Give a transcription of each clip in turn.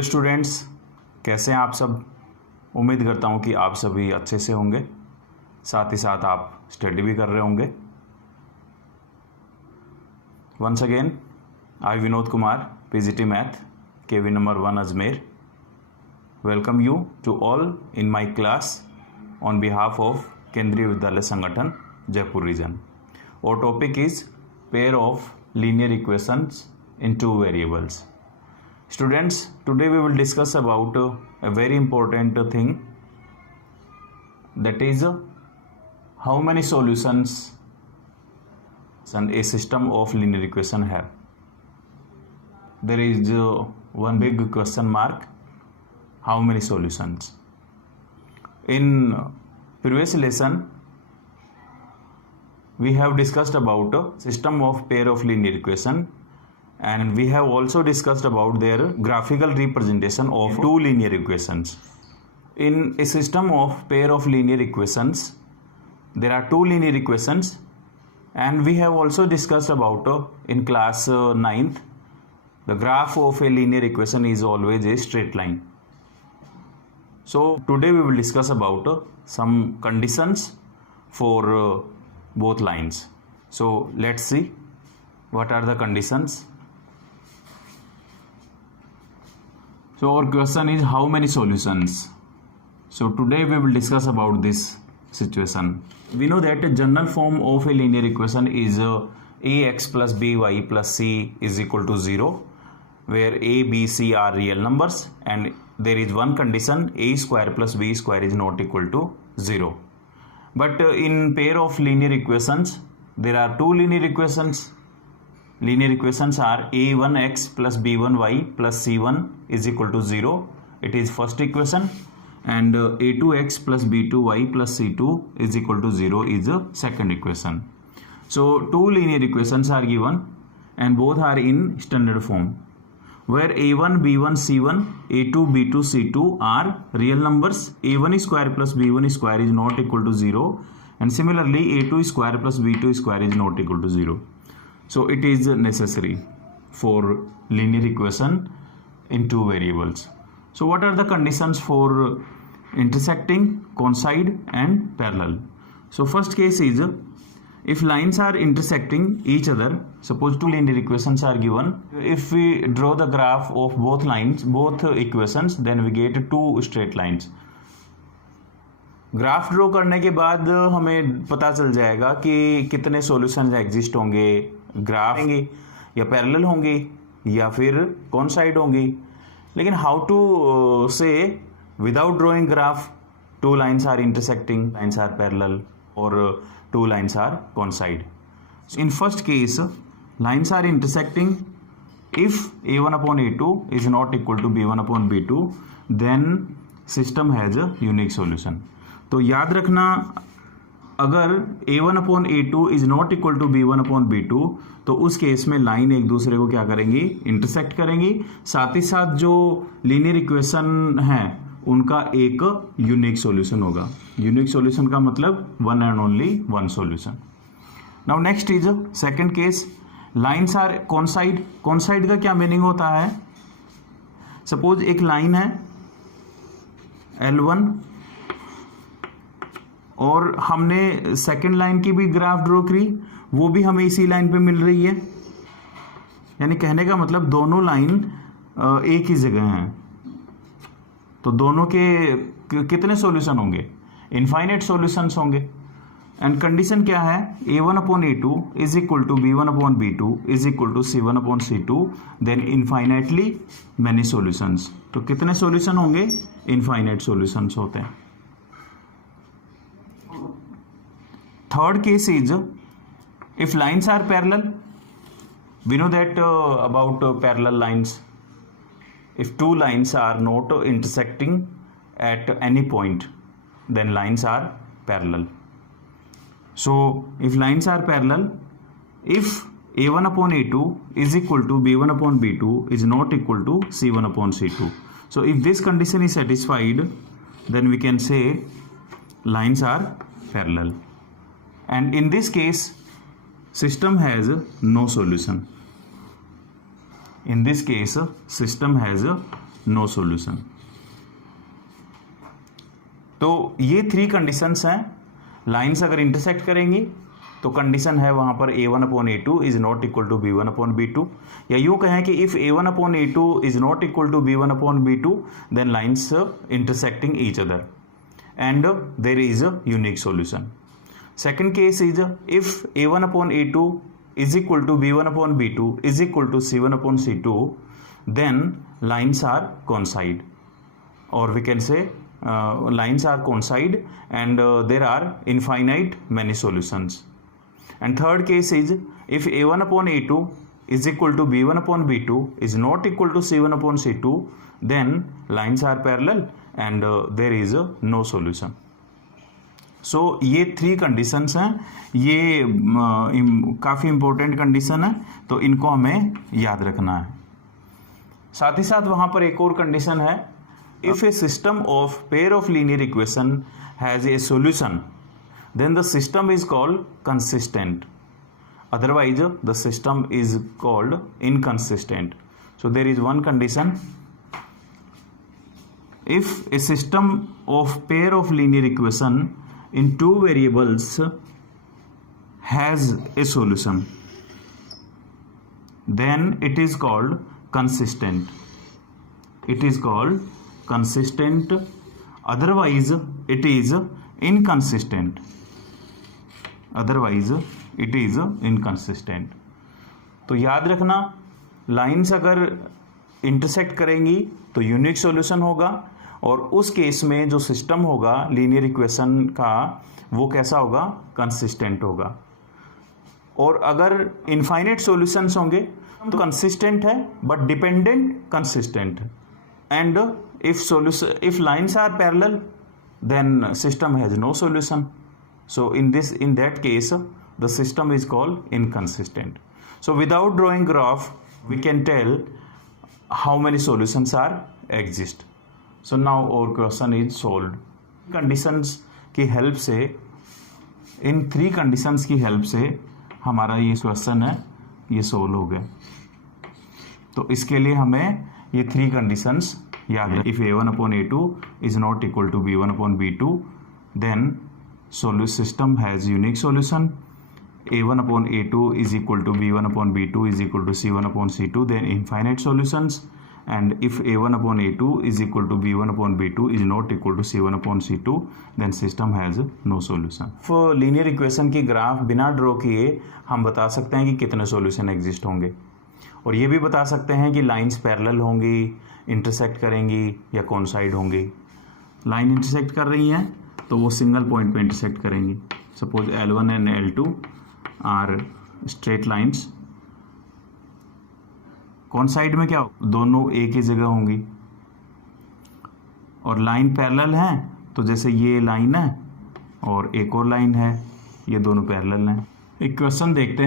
Hello students, कैसे हैं आप सब। उम्मीद करता हूं कि आप सभी अच्छे से होंगे, साथ ही साथ आप स्टडी भी कर रहे होंगे। Once again I Vinod Kumar, PGT math, KV number 1 Ajmer, welcome you to all in my class on behalf of Kendriya Vidyalaya Sangathan Jaipur region. और topic is pair of linear equations in two variables. Students, today we will discuss about a very important thing, that is how many solutions a system of linear equation have. There is one big question mark, how many solutions. In previous lesson we have discussed about a system of pair of linear equation, and we have also discussed about their graphical representation of two linear equations. In a system of pair of linear equations, there are two linear equations, and we have also discussed about in class 9th, the graph of a linear equation is always a straight line. So today we will discuss about some conditions for both lines. So let's see what are the conditions. So our question is how many solutions. So today we will discuss about this situation. We know that a general form of a linear equation is ax plus by plus c is equal to 0, where a, b, c are real numbers, and there is one condition, a square plus b square is not equal to 0. But in pair of linear equations, there are two linear equations. Linear equations are a1x plus b1y plus c1 is equal to 0. It is first equation. And a2x plus b2y plus c2 is equal to 0 is the second equation. So two linear equations are given and both are in standard form, where a1, b1, c1, a2, b2, c2 are real numbers. a1 square plus b1 square is not equal to 0, and similarly a2 square plus b2 square is not equal to 0. So it is necessary for linear equation in two variables. So what are the conditions for intersecting, coincide and parallel? So first case is if lines are intersecting each other. Suppose two linear equations are given. If we draw the graph of both lines, both equations, then we get two straight lines. Graph draw करने के बाद हमें पता चल जाएगा कि कितने solutions exist होंगे, ग्राफ होंगे या पैरेलल होंगे या फिर कॉन्साइड होंगी. लेकिन how to say without drawing graph two lines are intersecting, lines are parallel और two lines are coincide. In first case lines are intersecting. If a1 upon a2 is not equal to b1 upon b2, then system has a unique solution. तो याद रखना, अगर a1 upon a2 is not equal to b1 upon b2, तो उस case में line एक दूसरे को क्या करेंगी, इंटरसेक्ट करेंगी. साथ ही साथ जो लीनियर इक्वेशन है उनका एक यूनिक सॉल्यूशन होगा. यूनिक सॉल्यूशन का मतलब one and only one solution. Now next is second case, lines are coincide. Coincide का क्या मीनिंग होता है? सपोज एक लाइन है L1 और हमने सेकेंड लाइन की भी ग्राफ ड्रॉ करी, वो भी हमें इसी लाइन पे मिल रही है. यानी कहने का मतलब दोनों लाइन एक ही जगह हैं. तो दोनों के कितने सॉल्यूशन होंगे? इनफाइनाइट सॉल्यूशंस होंगे. एंड कंडीशन क्या है? a1 upon a2 is equal to b1 upon b2 is equal to c1 upon c2, then infinitely many solutions. तो कितने सॉल्यूशन होंगे? इनफाइनाइट सॉल्यूशंस होते हैं. Third case is if lines are parallel. We know that about parallel lines. If two lines are not intersecting at any point, then lines are parallel. So if lines are parallel, if a1 upon a2 is equal to b1 upon b2 is not equal to c1 upon c2. So if this condition is satisfied, then we can say lines are parallel. And in this case system has no solution. In this case system has no solution. तो ये 3 conditions हैं। Lines अगर intersect करेंगी तो condition है वहां पर a1/a2 is not equal to b1/b2, या यूं कहें कि if a1/a2 is not equal to b1/b2 then lines intersecting each other and there is a unique solution. Second case is if a1/a2 is equal to b1/b2 is equal to c1/c2, then lines are coincide, or we can say lines are coincide and there are infinite many solutions. And third case is if a1/a2 is equal to b1/b2 is not equal to c1/c2, then lines are parallel and there is no solution. So ये 3 conditions हैं, ये काफ़ी important condition है, तो इनको हमें याद रखना है। साथ ही साथ वहाँ पर एक और कंडीशन है, if A system of pair of linear equation has a solution then the system is called consistent, otherwise the system is called inconsistent. So there is one condition, if a system of pair of linear equation in 2 variables has a solution, then it is called consistent. It is called consistent, otherwise it is inconsistent. Otherwise it is inconsistent. तो याद रखना, lines अगर intersect करेंगी तो unique solution होगा, और उस case में जो सिस्टम होगा लीनियर इक्वेशन का वो कैसा होगा, कंसिस्टेंट होगा। और अगर इनफाइनाइट सॉल्यूशंस होंगे तो कंसिस्टेंट है but dependent consistent, and if lines are parallel then system has no solution. So in that case the system is called inconsistent. So without drawing graph we can tell how many solutions are exist. So now our question is solved. conditions की help से, इन 3 conditions की help से हमारा ये question है ये solve हो गया। तो इसके लिए हमें ये 3 कंडीशंस याद है। If a1/a2 is not equal to b1/b2 then system has unique solution. a1/a2 is equal to b1/b2 is equal to c1/c2 then infinite solutions. And if a1/a2 is equal to b1/b2 is not equal to c1/c2 then system has no solution. तो linear equation की graph बिना draw किए हम बता सकते हैं कि कितने सॉल्यूशन एग्जिस्ट होंगे, और ये भी बता सकते हैं कि लाइंस पैरेलल होंगी, इंटरसेक्ट करेंगी या कोइंसाइड होंगी। लाइन इंटरसेक्ट कर रही हैं तो वो सिंगल पॉइंट पे इंटरसेक्ट करेंगी। Suppose L1 and L2 are straight lines, coincide में क्या दोनों एक ही जगह होंगी। और लाइन पैरेलल हैं तो जैसे ये लाइन है और एक और लाइन है, ये दोनों पैरेलल हैं। एक क्वेश्चन देखते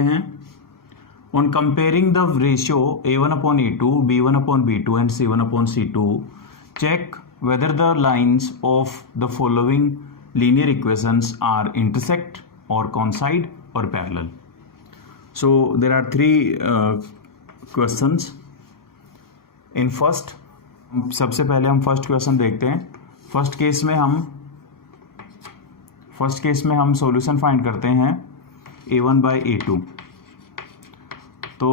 हैं On comparing the ratio a1/a2, b1/b2 and c1/c2, check whether the lines of the following linear equations are intersect or coincide or parallel. So there are 3 questions. In first, सबसे पहले हम first question देखते हैं। First case में हम solution find करते हैं a1/a2। तो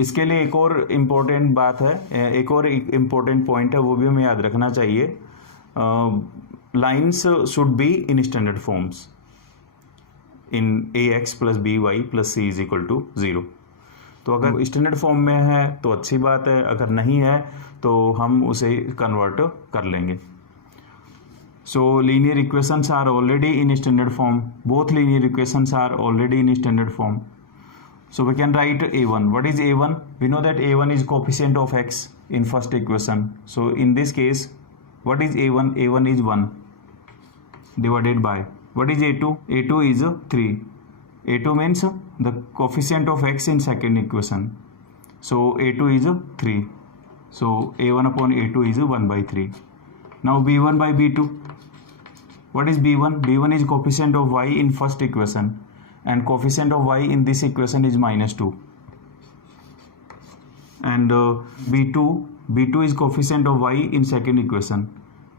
इसके लिए एक और इम्पोर्टेंट बात है, एक और इम्पोर्टेंट पॉइंट है, वो भी हमें याद रखना चाहिए। Lines should be in standard forms in ax + by + c = 0। तो अगर स्टैंडर्ड फॉर्म में है तो अच्छी बात है, अगर नहीं है तो हम उसे कन्वर्ट कर लेंगे। So linear equations are already in standard form, both linear equations are already in standard form. So we can write a1. What is a1? We know that a1 is coefficient of x in first equation. So in this case, what is a1? a1 is 1 divided by, what is a2? a2 is 3. a2 means the coefficient of x in second equation. So a2 is 3. So a1 upon a2 is 1/3. Now b1 by b2. What is b1? b1 is coefficient of y in first equation, and coefficient of y in this equation is -2. and b2 is coefficient of y in second equation,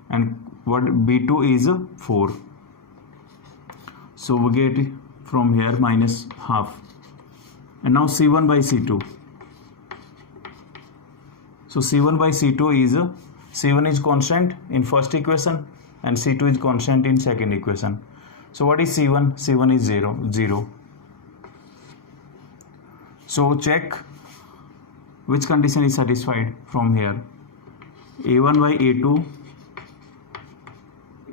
and what b2 is 4. So we get from here minus half. And now c1 by c2. So c1 by c2 is c1 is constant in first equation and c2 is constant in second equation. So what is c1? c1 is 0. So check which condition is satisfied from here. a1 by a2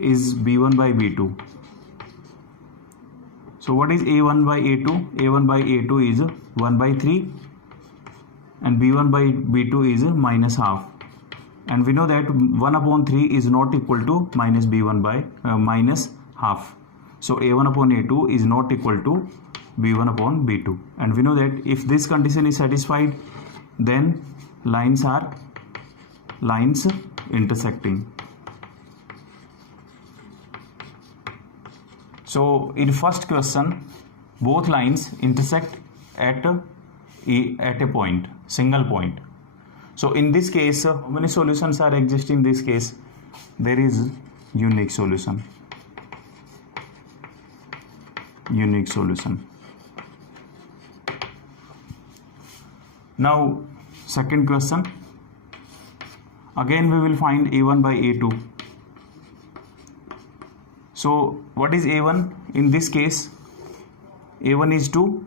is b1 by b2. So what is a1 by a2? a1 by a2 is 1 by 3 and b1 by b2 is minus half. And we know that 1 upon 3 is not equal to minus b1 by minus half. So a1 upon a2 is not equal to b1 upon b2. And we know that if this condition is satisfied, then lines are lines intersecting. So in first question, both lines intersect at a point, single point. So in this case, how many solutions are existing in this case? There is unique solution. Unique solution. Now second question. Again we will find a1 by a2. So what is a1? In this case, a1 is 2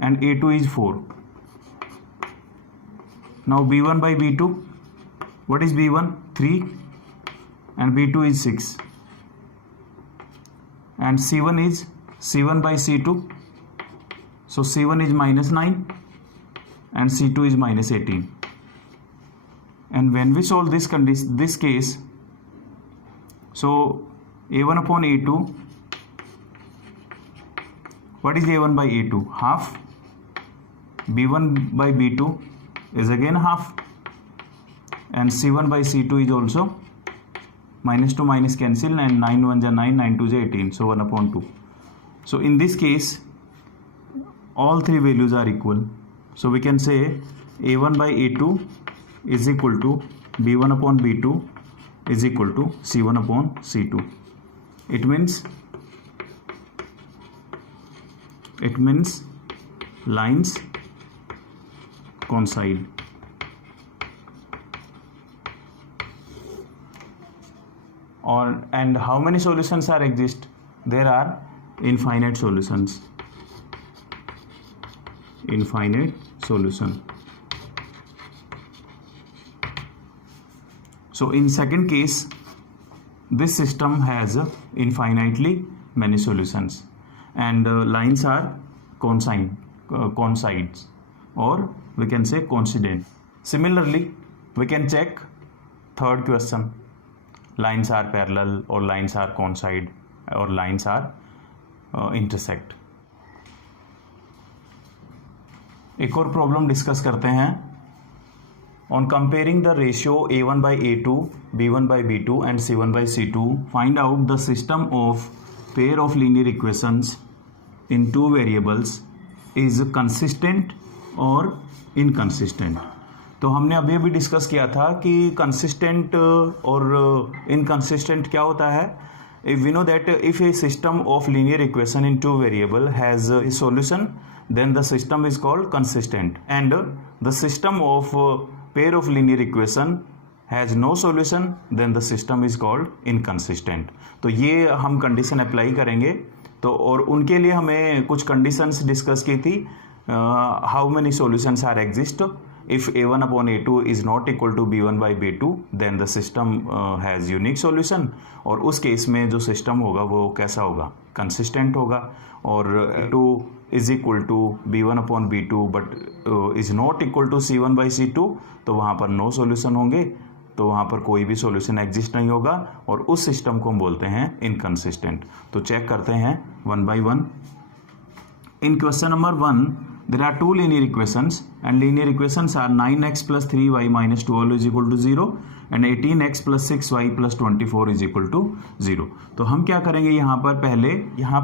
and a2 is 4. Now b1 by b2. What is b1? 3 and b2 is 6. And c1 is c1 by c2. So c1 is minus 9 and c2 is minus 18. And when we solve this case, so a1 upon a2, what is a1 by a2? Half. b1 by b2 is again half, and c1 by c2 is also minus 2 minus cancel, and 9 1 is 9, 9 2 is 18, so 1 upon 2. So in this case, all three values are equal. So we can say a1 by a2 is equal to b1 upon b2 is equal to c1 upon c2. It means lines coincide. And how many solutions are exist? There are infinite solutions. Infinite solution. So in second case, this system has infinitely many solutions, and lines are coincides, or we can say coincident. Similarly, we can check third question. Lines are parallel, or lines are coincide, or lines are intersect. एक और problem discuss करते हैं. On comparing the ratio a1 by a2, b1 by b2 and c1 by c2, find out the system of pair of linear equations in two variables is consistent or inconsistent. तो हमने अभी discuss किया था कि consistent और inconsistent क्या होता है. If we know that if a system of linear equation in two variable has a solution, then the system is called consistent, and the system of pair of linear equation has no solution, then the system is called inconsistent. तो ये हम condition apply करेंगे. तो और उनके लिए हमें कुछ कंडीशंस डिस्कस की थी. How many solutions are exist. If a1 upon a2 is not equal to b1 by b2, then the system has unique solution. और उस केस में जो सिस्टम होगा वो कैसा होगा? कंसिस्टेंट होगा. और a2 is equal to b1 upon b2 but is not equal to c1 by c2, तो वहाँ पर नो सॉल्यूशन होंगे. तो वहाँ पर कोई भी सॉल्यूशन एग्जिस्ट नहीं होगा, और उस सिस्टम को हम बोलते हैं इनकंसिस्टेंट. तो चेक करते हैं one by one. In question number 1, there are two linear equations, and linear equations are 9x plus 3y minus 12 is equal to 0 and 18x plus 6y plus 24 is equal to 0. तो हम क्या करेंगे यहाँ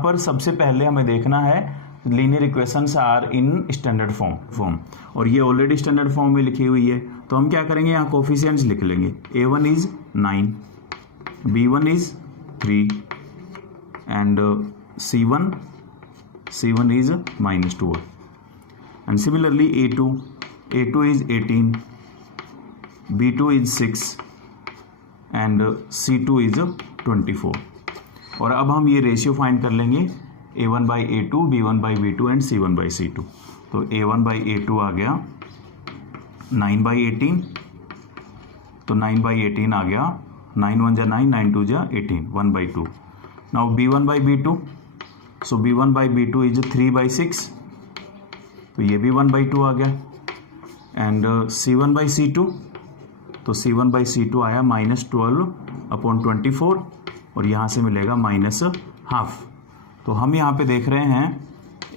पर सबसे पहले हमें देखना है linear equations are in standard form और ये ऑलरेडी स्टैंडर्ड फॉर्म में लिखी हुई है, तो हम क्या करेंगे, यहाँ कोफिशिएंट्स लिख लेंगे। a1 is 9, b1 is 3 and c1 is -12 and similarly a2 is 18, b2 is 6 and c2 is 24। और अब हम ये रेशियो फाइंड कर लेंगे a1 by a2, b1 by b2 and c1 by c2। तो a1 by a2 आ गया 9 by 18, तो 9 by 18 आ गया, 9 1 जा 9, 9 2 जा 18, 1 by 2। Now b1 by b2, so b1 by b2 is 3 by 6, तो ये भी 1 by 2 आ गया। एंड c1 by c2, तो c1 by c2 आया -12/24 और यहाँ से मिलेगा -12। तो हम यहाँ पे देख रहे हैं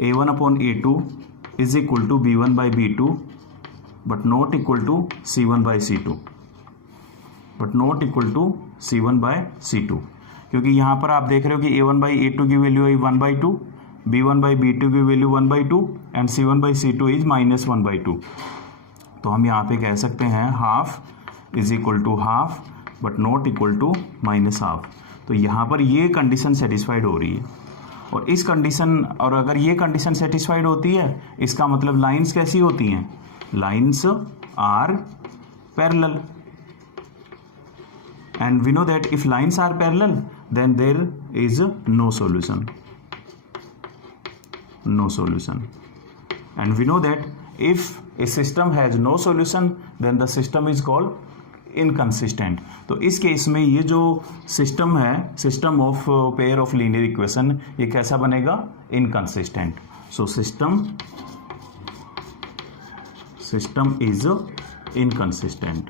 a1/a2 is equal to b1 by b2 but not equal to c1 by c2, but not equal to c1 by c2, क्योंकि यहाँ पर आप देख रहे हो कि a1 by a2 की वैल्यू है 1/2, b1 by b2 की value 1/2 and c1 by c2 is -1/2। तो हम यहाँ पे कह सकते हैं half is equal to half but not equal to -12। तो यहाँ पर ये कंडीशन सेटिस्फाइड हो रही है और इस कंडीशन, और अगर ये कंडीशन सेटिस्फाइड होती है इसका मतलब लाइंस कैसी होती हैं, lines are parallel and we know that if lines are parallel then there is no solution, and we know that if a system has no solution then the system is called inconsistent। तो इस case में ये जो system है, system of pair of linear equation, ये कैसा बनेगा, inconsistent. So system is inconsistent.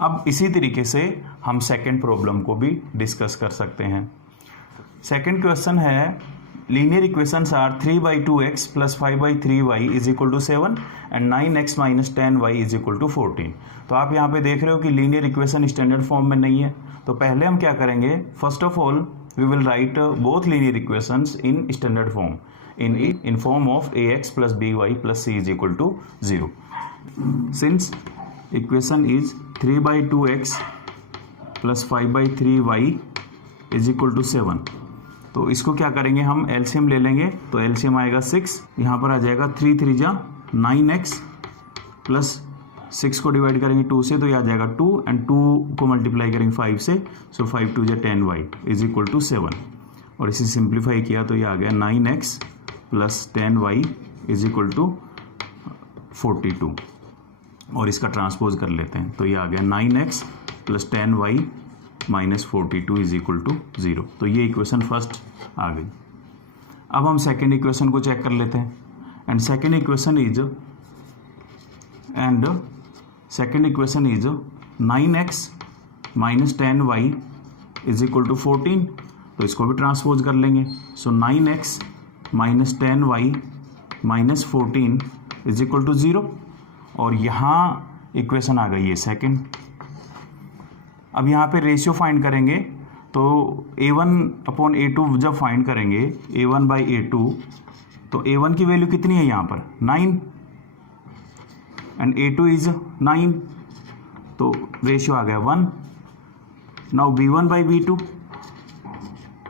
अब इसी तरीके से हम सेकेंड प्रॉब्लम को भी डिस्कस कर सकते हैं। सेकेंड क्वेश्चन है linear equations are 3/2x + 5/3y is equal to 7 and 9x - 10y is equal to 14। तो आप यहाँ पे देख रहे हो कि लीनियर इक्वेशन स्टैंडर्ड फॉर्म में नहीं है, तो पहले हम क्या करेंगे, first of all we will write both linear equations in standard form in form of ax plus by plus c is equal to 0। Since equation is 3/2x plus 5/3y is equal to 7, तो इसको क्या करेंगे, हम LCM ले लेंगे। तो LCM आएगा 6, यहाँ पर आ जाएगा 3 3 जा 9x प्लस 6 को डिवाइड करेंगे 2 से, तो ये आ जाएगा 2 एंड 2 को मल्टीप्लाई करेंगे 5 से, सो 5 2 जा 10y इज इक्वल टू 7। और इसे सिंप्लीफाई किया तो ये आ गया 9x plus 10y is equal to 42। और इसका ट्रांसपोज कर लेते हैं, तो ये आ गया 9x plus 10y minus 42 is equal to 0। तो ये इक्वेशन फर्स्ट आ गई। अब हम सेकेंड इक्वेशन को चेक कर लेते हैं। And second equation is 9x minus 10y is equal to 14। तो इसको भी ट्रांसपोज कर लेंगे। So 9x minus 10y minus 14 is equal to 0। और यहाँ इक्वेशन आ गई है सेकेंड। अब यहाँ पे रेशियो फाइंड करेंगे, तो a1/a2 जब फाइंड करेंगे a1/a2, तो a1 की वैल्यू कितनी है यहाँ पर 9 एंड a2 इज 9, तो रेशियो आ गया 1। Now b1/b2,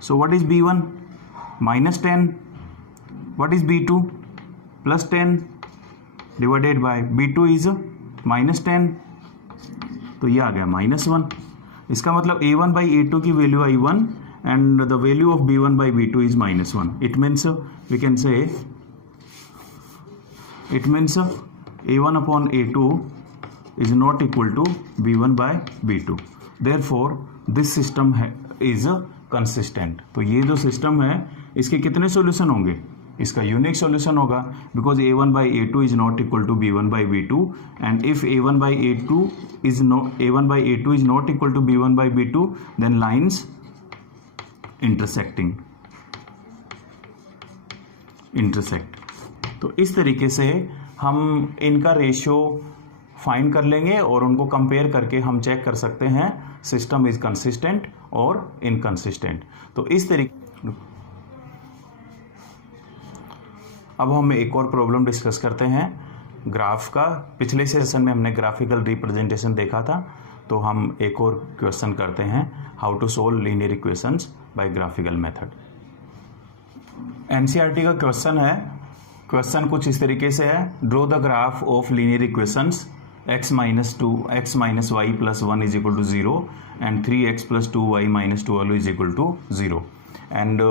so what is b1 minus 10, what is b2 plus 10 divided by b2 is minus 10, तो ये आ गया -1। इसका मतलब a1/a2 की वैल्यू आई 1 and the value of b1/b2 is -1। It means we can say a1/a2 is not equal to b1/b2, therefore this system is consistent। तो ये जो सिस्टम है इसके कितने सॉल्यूशन होंगे, इसका यूनिक सॉल्यूशन होगा, because a1/a2 is not equal to b1/b2 and if a1/a2 is not equal to b1/b2 then lines intersect. तो इस तरीके से हम इनका रेशियो फाइंड कर लेंगे और उनको कंपेयर करके हम चेक कर सकते हैं सिस्टम इज कंसिस्टेंट और इनकंसिस्टेंट। तो इस तरीके अब हम एक और प्रॉब्लम डिस्कस करते हैं ग्राफ का। पिछले सेशन में हमने ग्राफिकल रिप्रेजेंटेशन देखा था, तो हम एक और क्वेश्चन करते हैं, how to solve linear equations by graphical method. NCERT का क्वेश्चन है। क्वेश्चन कुछ इस तरीके से है, draw the graph of linear equations x minus 2 x minus y plus 1 is equal to 0 and 3x plus 2y minus 12 is equal to 0 and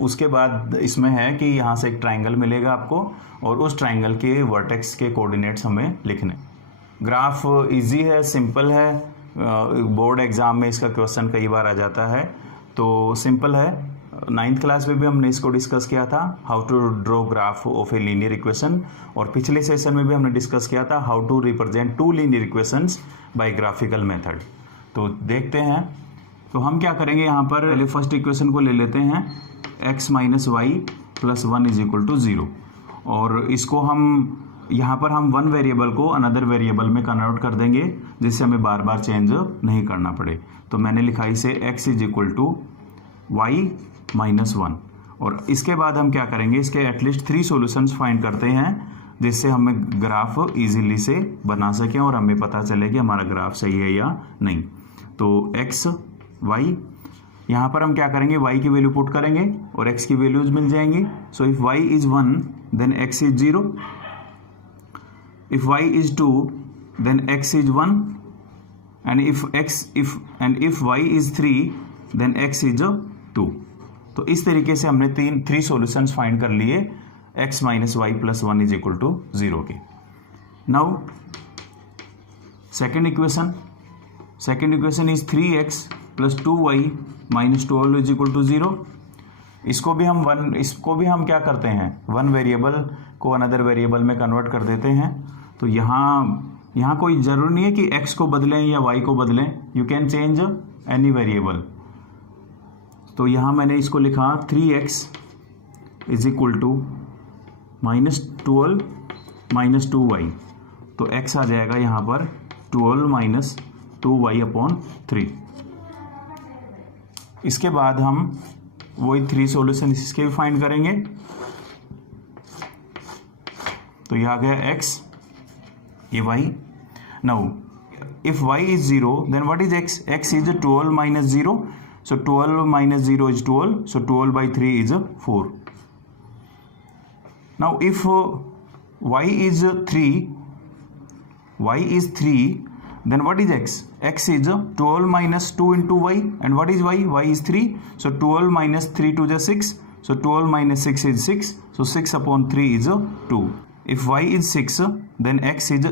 उसके बाद इसमें है कि यहाँ से एक ट्राइंगल मिलेगा आपको और उस ट्राइंगल के वर्टेक्स के कोऑर्डिनेट्स हमें लिखने। ग्राफ इजी है, सिंपल है, बोर्ड एग्जाम में इसका क्वेश्चन कई बार आ जाता है, तो सिंपल है। 9th क्लास में भी हमने इसको डिस्कस किया था, how to draw graph of a linear equation, और पिछले सेशन में भी हमने डिस्कस किया था how to represent two linear equations by graphical method. तो देखते हैं, तो हम क्या करेंगे, यहाँ पर पहले फर्स्ट इक्वेशन को ले लेते हैं, x minus y plus 1 is equal to 0, और इसको हम यहाँ पर हम वन वेरिएबल को अनदर वेरिएबल में कन्वर्ट कर देंगे, जिससे हमें बार बार चेंज नहीं करना पड़े। तो मैंने लिखा इसे x is equal to y minus 1, और इसके बाद हम क्या करेंगे, इसके एटलीस्ट 3 सॉल्यूशंस फाइंड करते हैं, जिससे हमें ग्राफ इजीली से बना सकें और हमें पता चले कि हमारा ग्राफ सही है या नहीं। तो x y, यहाँ पर हम क्या करेंगे, y की वैल्यू पुट करेंगे और x की वैल्यूज मिल जाएंगी। So if y is 1 then x is 0, if y is 2 then x is 1, and if y is 3 then x is 2। तो इस तरीके से हमने 3 सॉल्यूशंस फाइंड कर लिए x minus y plus 1 is equal to 0 के। Now second equation is 3x plus 2y minus 12 is equal to 0। इसको भी हम क्या करते हैं, वन वेरिएबल को अनदर वेरिएबल में कन्वर्ट कर देते हैं। तो यहाँ कोई ज़रूरी नहीं है कि x को बदलें या y को बदलें, you can change any variable. तो यहाँ मैंने इसको लिखा 3x is equal to minus 12 minus 2y, तो x आ जाएगा यहाँ पर 12 माइनस 2y अपॉन 3। इसके बाद हम वही 3 सॉल्यूशन इसके भी फाइंड करेंगे। तो ये आ गया x, ये y। Now if y is 0 then what is x? x is 12 minus 0, so 12 minus 0 is 12, so 12 by 3 is 4. Now if y is 3, then what is x? X is 12 minus 2 into y, and what is y? Y is 3, so 12 minus 3 to the 6, so 12 minus 6 is 6, so 6 upon 3 is 2. If y is 6, then x is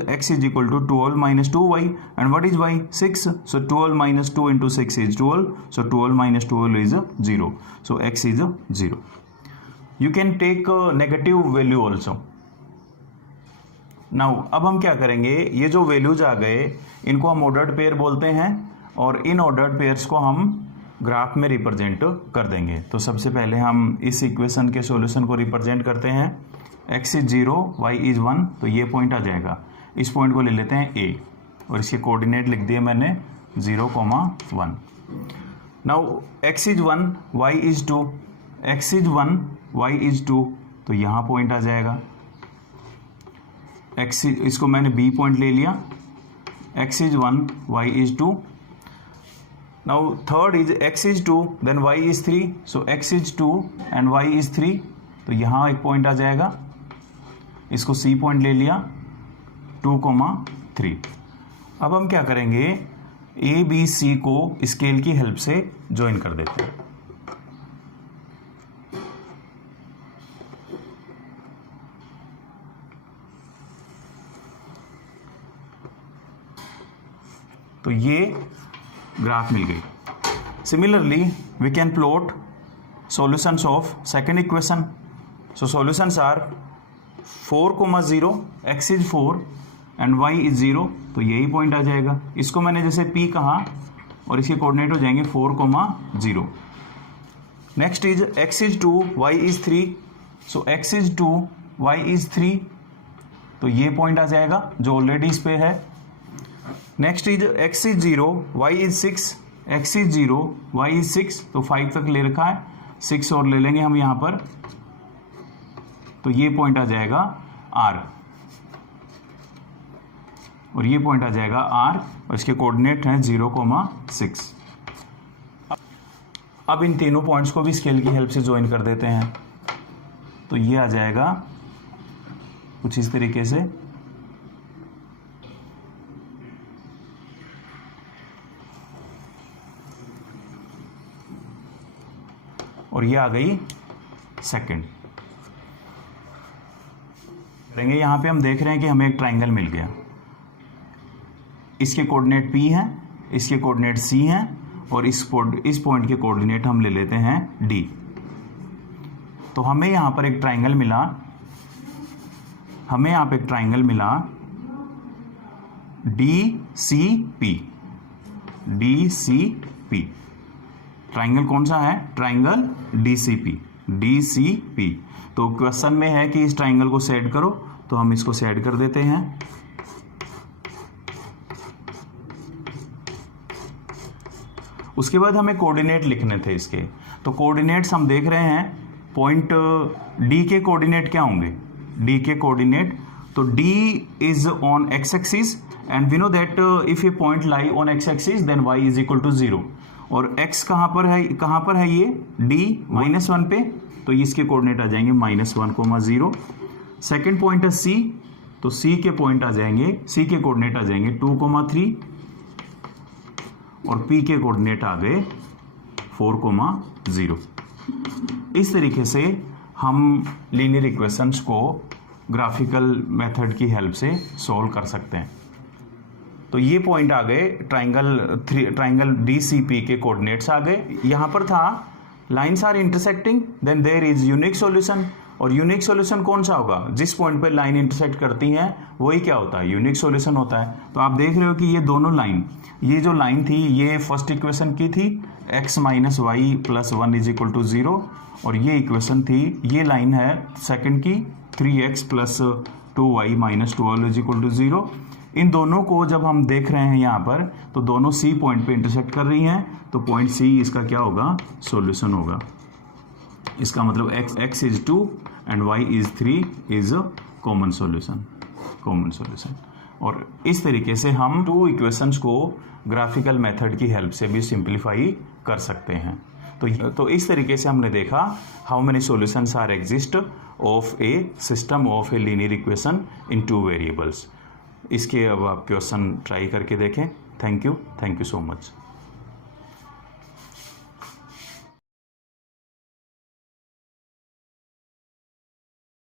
equal to 12 minus 2y, and what is y? 6, so 12 minus 2 into 6 is 12, so 12 minus 12 is 0, so x is 0. You can take a negative value also. Now अब हम क्या करेंगे, ये जो values आ गए इनको हम ordered pair बोलते हैं, और इन ऑर्डर्ड पेयर्स को हम ग्राफ में रिप्रेजेंट कर देंगे। तो सबसे पहले हम इस इक्वेशन के सॉल्यूशन को रिप्रेजेंट करते हैं, x इज 0 y इज 1, तो ये पॉइंट आ जाएगा। इस पॉइंट को ले लेते हैं a, और इसके कोऑर्डिनेट लिख दिए मैंने 0,1। Now x is 1 y is 2, x is 1 y is 2, तो यहाँ पॉइंट आ जाएगा। इसको मैंने b पॉइंट ले लिया, x is 1 y is 2। Now third is x is 2 then y is 3, so x is 2 and y is 3, तो यहाँ एक पॉइंट आ जाएगा। इसको C पॉइंट ले लिया 2,3। अब हम क्या करेंगे, A B C को स्केल की हेल्प से ज्वाइन कर देते हैं। तो ये ग्राफ मिल गई। Similarly we can plot solutions of second equation. So solutions are 4,0, x is 4 and y is 0, तो यही पॉइंट आ जाएगा। इसको मैंने जैसे P कहा और इसके कोऑर्डिनेट हो जाएंगे 4,0। Next is x is 2 y is 3, so x is 2 y is 3, तो ये पॉइंट आ जाएगा जो ऑलरेडी इस पे है। Next is x is 0, y is 6, x is 0, y is 6, तो 5 तक ले रखा है, 6 और ले लेंगे हम यहाँ पर, तो ये पॉइंट आ जाएगा r, और ये पॉइंट आ जाएगा r, और इसके कोऑर्डिनेट हैं 0,6। अब इन तीनों पॉइंट्स को भी स्केल की हेल्प से ज्वाइन कर देते हैं, तो ये आ जाएगा कुछ इस तरीके से, और ये आ गई सेकंड। करेंगे यहाँ पे हम देख रहे हैं कि हमें एक ट्राइंगल मिल गया, इसके कोऑर्डिनेट P हैं, इसके कोऑर्डिनेट C हैं, और इस पॉइंट के कोऑर्डिनेट हम ले लेते हैं D। तो हमें यहाँ पर एक ट्राइंगल मिला, DCP। ट्राइंगल कौन सा है? Triangle DCP। तो क्वेश्चन में है कि इस ट्राइंगल को सेट करो, तो हम इसको सेट कर देते हैं। उसके बाद हमें कोऑर्डिनेट लिखने थे इसके, तो कोऑर्डिनेट्स हम देख रहे हैं, पॉइंट D के कोऑर्डिनेट क्या होंगे? D के कोऑर्डिनेट, तो D is on x axis and we know that if a point lie on x axis then y is equal to 0, और x कहाँ पर है ये? D -1 पे, तो इसके कोऑर्डिनेट आ जाएंगे -1,0। सेकेंड पॉइंट है C, तो C के पॉइंट आ जाएंगे, C के कोऑर्डिनेट आ जाएंगे 2,3, और P के कोऑर्डिनेट आ गए 4,0। इस तरीके से हम लीनियर इक्वेशंस को ग्राफिकल मेथड की हेल्प से सॉल्व कर सकते हैं। तो ये पॉइंट आ गए, ट्राइंगल DCP के कोऑर्डिनेट्स आ गए। यहाँ पर था lines are intersecting then there is unique solution, और यूनिक सॉल्यूशन कौन सा होगा? जिस पॉइंट पे लाइन इंटरसेक्ट करती हैं वही क्या होता है? यूनिक सॉल्यूशन होता है। तो आप देख रहे हो कि ये दोनों लाइन, ये जो लाइन थी ये फर्स्ट इक्वेशन की थी, x - y + 1 is equal to 0, और ये इक्वेशन थी, ये लाइन है सेकंड की 3x + 2y - 12 is equal to 0। इन दोनों को जब हम देख रहे हैं यहाँ पर, तो दोनों C पॉइंट पे इंटरसेक्ट कर रही हैं, तो पॉइंट C इसका क्या होगा? सॉल्यूशन होगा। इसका मतलब x is 2 and y is 3 is common solution. और इस तरीके से हम 2 इक्वेशंस को ग्राफिकल मेथड की हेल्प से भी सिंप्लीफाई कर सकते हैं। तो इस तरीके से हमने देखा how many solutions are exist of a system of a linear equation in 2 variables. इसके अब आप क्वेश्चन ट्राई करके देखें। Thank you so much.